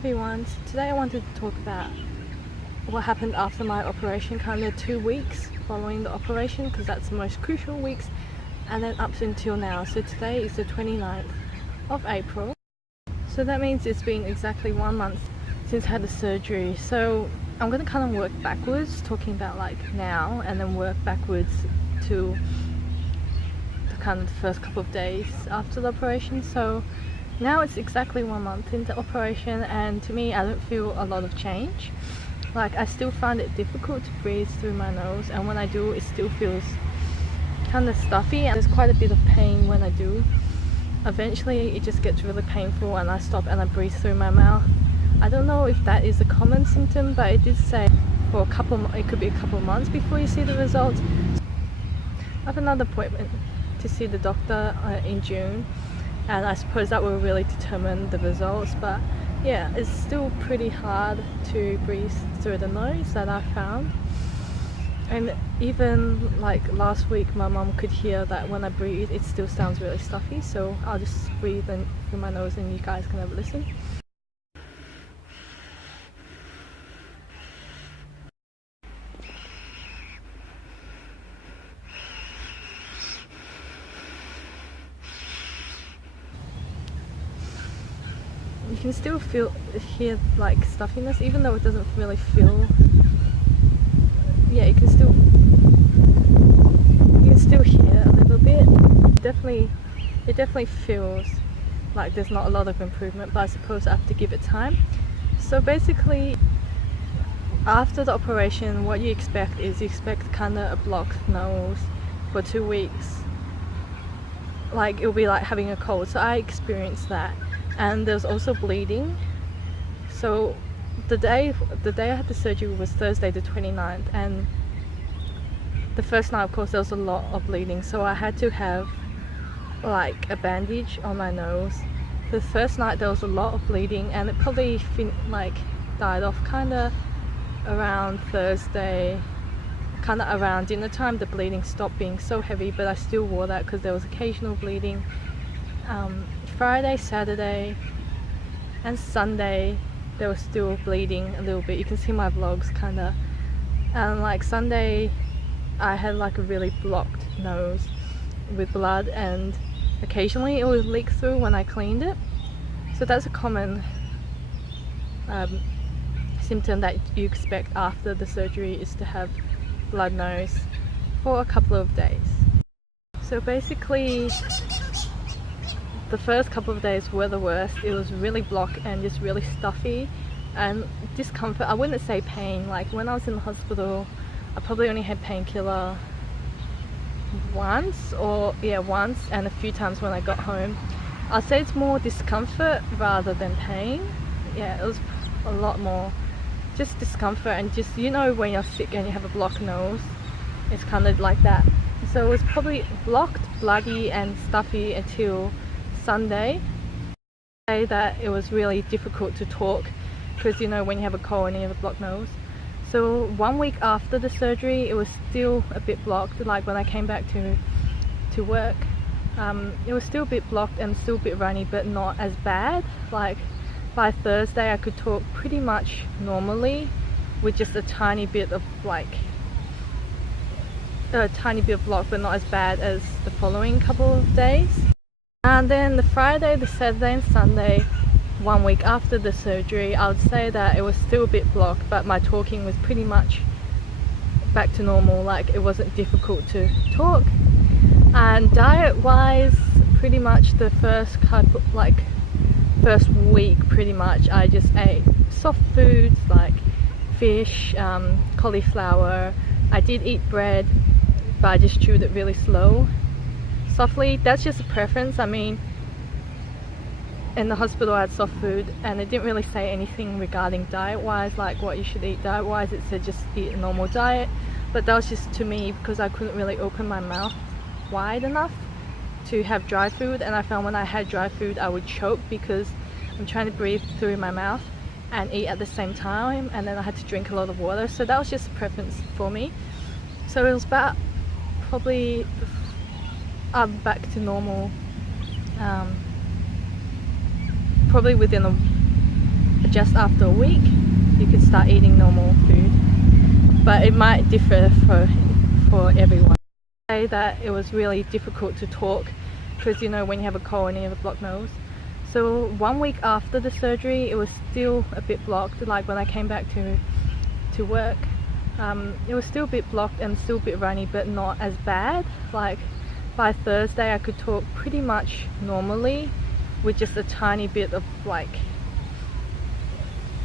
Everyone, so today I wanted to talk about what happened after my operation, kind of 2 weeks following the operation, because that's the most crucial weeks, and then up until now. So today is the 29th of April, so that means it's been exactly 1 month since I had the surgery. So I'm going to kind of work backwards, talking about like now, and then work backwards to the kind of the first couple of days after the operation. So now it's exactly 1 month into operation, and to me I don't feel a lot of change. Like, I still find it difficult to breathe through my nose, and when I do it still feels kind of stuffy, and there's quite a bit of pain when I do. Eventually it just gets really painful and I stop and I breathe through my mouth. I don't know if that is a common symptom, but it did say for it could be a couple of months before you see the results. I have another appointment to see the doctor in June, and I suppose that will really determine the results. But yeah, it's still pretty hard to breathe through the nose, that I found. And even like last week my mom could hear that when I breathe it still sounds really stuffy, so I'll just breathe in through my nose and you guys can have a listen. You can still hear like stuffiness, even though it doesn't really feel. Yeah, you can still hear a little bit. It definitely feels like there's not a lot of improvement, but I suppose I have to give it time. So basically, after the operation, what you expect kind of a blocked nose for 2 weeks. Like, it'll be like having a cold. So I experienced that. And there's also bleeding. So the day I had the surgery was Thursday the 29th, and the first night of course there was a lot of bleeding, so I had to have like a bandage on my nose. The first night there was a lot of bleeding, and it probably died off kind of around Thursday, kind of around dinner time. The bleeding stopped being so heavy, but I still wore that because there was occasional bleeding. Friday, Saturday and Sunday there was still bleeding a little bit. You can see my vlogs kind of, and like Sunday I had like a really blocked nose with blood, and occasionally it would leak through when I cleaned it. So that's a common symptom that you expect after the surgery, is to have blood nose for a couple of days. So basically the first couple of days were the worst. It was really blocked and just really stuffy and discomfort. I wouldn't say pain. Like, when I was in the hospital I probably only had painkiller once, and a few times when I got home. I'd say it's more discomfort rather than pain. Yeah, it was a lot more just discomfort, and just, you know, when you're sick and you have a blocked nose, it's kind of like that. So it was probably blocked, bloody and stuffy until Sunday. Say that it was really difficult to talk, because, you know, when you have a cold and you have a blocked nose. So 1 week after the surgery it was still a bit blocked. Like, when I came back to work, it was still a bit blocked and still a bit runny, but not as bad. Like, by Thursday I could talk pretty much normally with just a tiny bit of block, but not as bad as the following couple of days. And then the Friday, the Saturday and Sunday, 1 week after the surgery, I would say that it was still a bit blocked, but my talking was pretty much back to normal. Like, it wasn't difficult to talk. And diet wise, pretty much the first week pretty much I just ate soft foods like fish, cauliflower. I did eat bread, but I just chewed it really softly. That's just a preference. I mean, in the hospital I had soft food and it didn't really say anything regarding diet wise, like what you should eat diet wise. It said just eat a normal diet, but that was just to me because I couldn't really open my mouth wide enough to have dry food, and I found when I had dry food I would choke because I'm trying to breathe through my mouth and eat at the same time, and then I had to drink a lot of water. So that was just a preference for me. So it was about probably back to normal probably within just after a week you could start eating normal food, but it might differ for everyone. I say that it was really difficult to talk because you know when you have a cold and you have a blocked nose. So 1 week after the surgery it was still a bit blocked. Like when I came back to work, it was still a bit blocked and still a bit runny, but not as bad. Like by Thursday I could talk pretty much normally with just a tiny bit of block,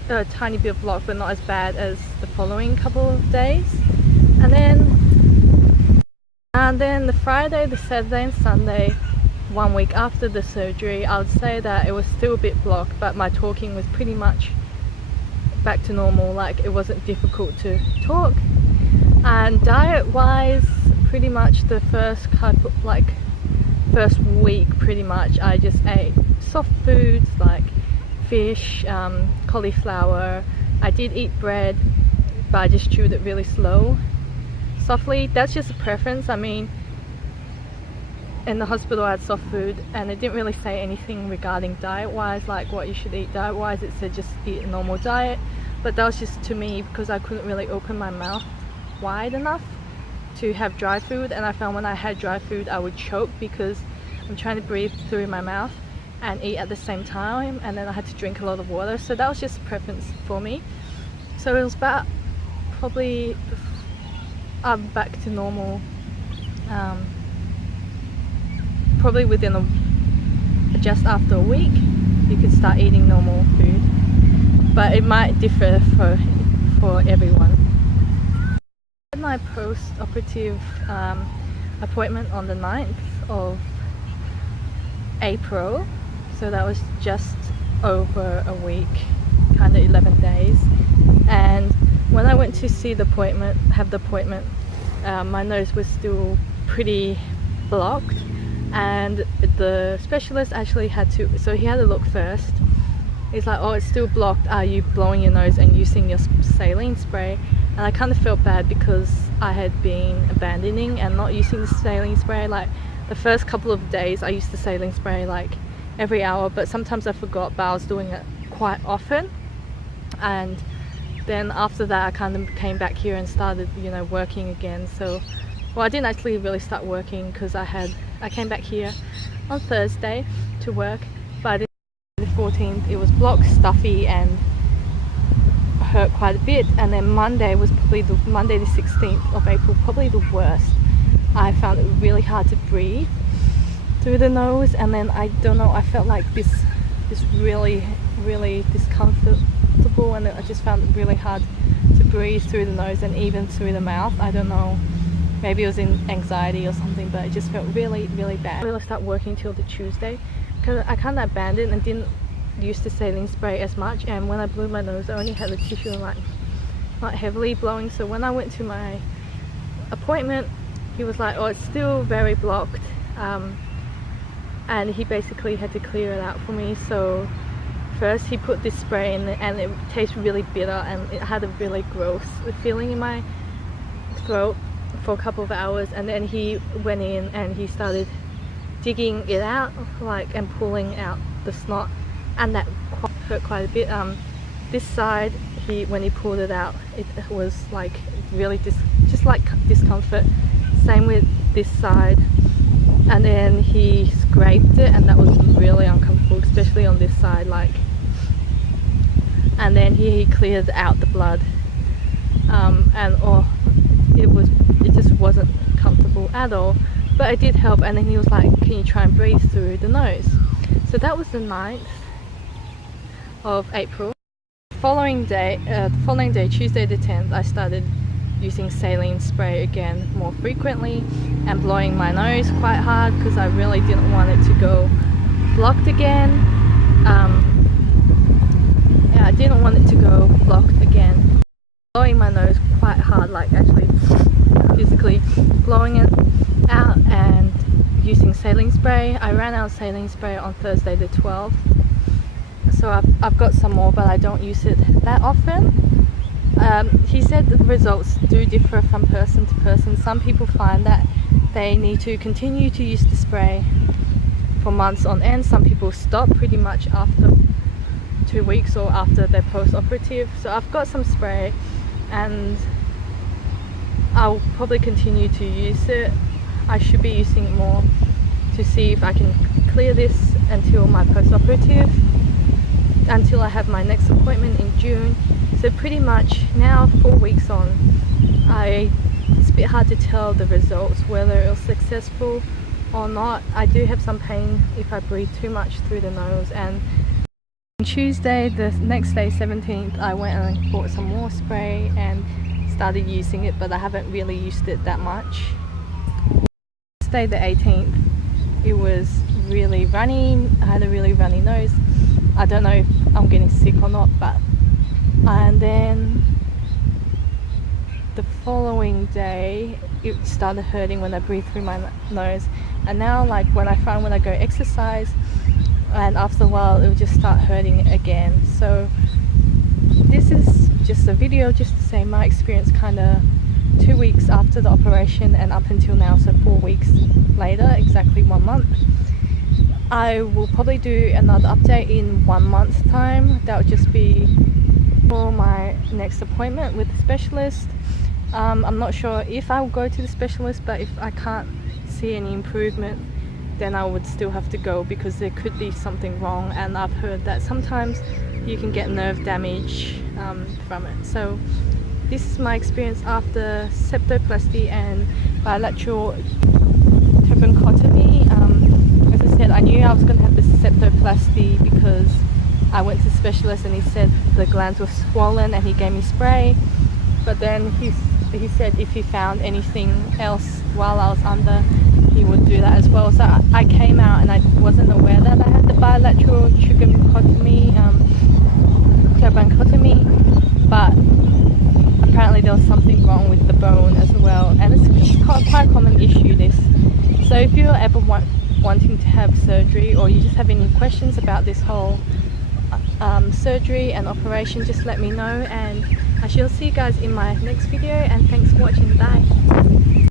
but not as bad as the following couple of days. And then the Friday, the Saturday and Sunday, 1 week after the surgery, I would say that it was still a bit blocked, but my talking was pretty much back to normal. Like it wasn't difficult to talk. And diet wise, pretty much the first week pretty much I just ate soft foods like fish, cauliflower. I did eat bread, but I just chewed it really softly. That's just a preference. I mean, in the hospital I had soft food and it didn't really say anything regarding diet wise, like what you should eat diet wise. It said just eat a normal diet, but that was just to me because I couldn't really open my mouth wide enough to have dry food, and I found when I had dry food I would choke because I'm trying to breathe through my mouth and eat at the same time, and then I had to drink a lot of water. So that was just a preference for me. So it was about probably back to normal probably within just after a week you could start eating normal food, but it might differ for everyone. I had my post-operative appointment on the 9th of April, so that was just over a week, kind of 11 days. And when I went to see the appointment, my nose was still pretty blocked, and the specialist actually had to, so he had a look first. He's like, oh, it's still blocked, are you blowing your nose and using your saline spray? And I kind of felt bad because I had been abandoning and not using the saline spray. Like the first couple of days I used the saline spray like every hour, but sometimes I forgot, but I was doing it quite often. And then after that I kind of came back here and started, you know, working again. So, well, I didn't actually really start working because I came back here on Thursday to work, but the 14th it was blocked, stuffy and hurt quite a bit. And then Monday was probably Monday the 16th of April, probably the worst. I found it really hard to breathe through the nose, and then I don't know, I felt like this really discomfortable, and I just found it really hard to breathe through the nose and even through the mouth. I don't know, maybe it was in anxiety or something, but it just felt really bad. I didn't start working till the Tuesday because I kind of abandoned and didn't use the saline spray as much, and when I blew my nose I only had the tissue like not heavily blowing. So when I went to my appointment he was like, oh, it's still very blocked, and he basically had to clear it out for me. So first he put this spray in and it tastes really bitter and it had a really gross feeling in my throat for a couple of hours, and then he went in and he started digging it out like and pulling out the snot, and that hurt quite a bit. This side, when he pulled it out, it was like really just like discomfort. Same with this side, and then he scraped it and that was really uncomfortable, especially on this side, like. And then he cleared out the blood, and it just wasn't comfortable at all, but it did help. And then he was like, can you try and breathe through the nose? So that was the 9th of April. The following day, Tuesday the 10th, I started using saline spray again more frequently and blowing my nose quite hard because I really didn't want it to go blocked again. Yeah, I didn't want it to go blocked again. Blowing my nose quite hard, like actually physically blowing it out and using saline spray. I ran out of saline spray on Thursday the 12th, so I've got some more, but I don't use it that often. He said that the results do differ from person to person. Some people find that they need to continue to use the spray for months on end. Some people stop pretty much after 2 weeks or after they're post-operative. So I've got some spray and I'll probably continue to use it. I should be using it more to see if I can clear this until my post-operative, until I have my next appointment in June. So pretty much now 4 weeks on, it's a bit hard to tell the results, whether it was successful or not. I do have some pain if I breathe too much through the nose. And on Tuesday, the next day 17th, I went and bought some more spray and started using it, but I haven't really used it that much. Tuesday the 18th, it was really runny. I had a really runny nose. I don't know if I'm getting sick or not, and then the following day it started hurting when I breathed through my nose. And now, like, when I go exercise, and after a while it will just start hurting again. So this is just a video just to say my experience, kind of 2 weeks after the operation and up until now, so 4 weeks later, exactly 1 month. I will probably do another update in 1 month's time. That would just be for my next appointment with the specialist. I'm not sure if I'll go to the specialist, but if I can't see any improvement, then I would still have to go, because there could be something wrong, and I've heard that sometimes you can get nerve damage from it. So this is my experience after septoplasty and bilateral tuberculotomy. As I said, I knew I was going to have this septoplasty because I went to the specialist and he said the glands were swollen and he gave me spray. But then he said if he found anything else while I was under, he would do that as well. So I came out and I wasn't aware that I had the bilateral tuberculotomy, but apparently there was something wrong with the bone as well, and it's quite a common issue, this. So if you're ever wanting to have surgery, or you just have any questions about this whole surgery and operation, just let me know, and I shall see you guys in my next video. And thanks for watching. Bye.